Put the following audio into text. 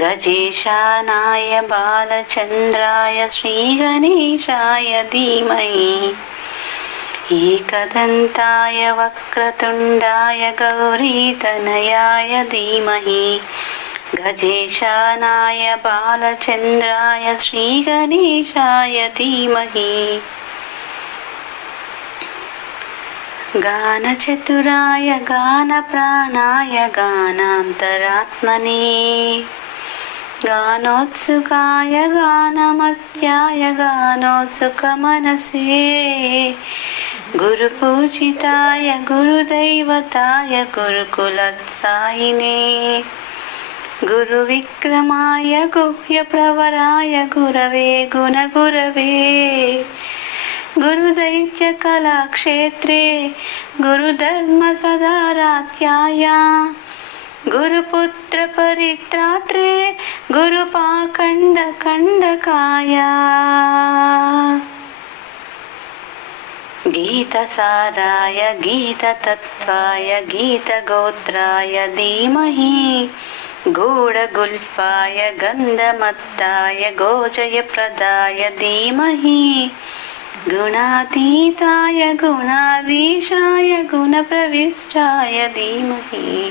गजेशानाय बालचन्द्राय श्रीगणेशाय धीमहि एकदन्ताय वक्रतुण्डाय गौरीतनयाय धीमहि गजेशानाय बालचन्द्राय श्रीगणेशाय धीमहि गानचतुराय गानप्राणाय गानान्तरात्मने गानोत्सुकाय गानमत्याय गानोत्सुकमनसे गुरुपूजिताय गुरुदैवताय गुरुकुलत्सायिने। गुरुविक्रमाय गुह्यप्रवराय गुरवे गुणगुरवे। गुरुदैत्यकलाक्षेत्रे गुरुधर्मसदाराध्याय। गुरुपुत्रपरित्रात्रे गुरुपाखण्डकण्डकाय गीतसाराय गीततत्त्वाय गीतगोत्राय धीमहि गूढगुल्फाय गन्धमत्ताय गोजयप्रदाय धीमहि गुणातीताय गुणाधीशाय गुणप्रविष्टाय धीमहि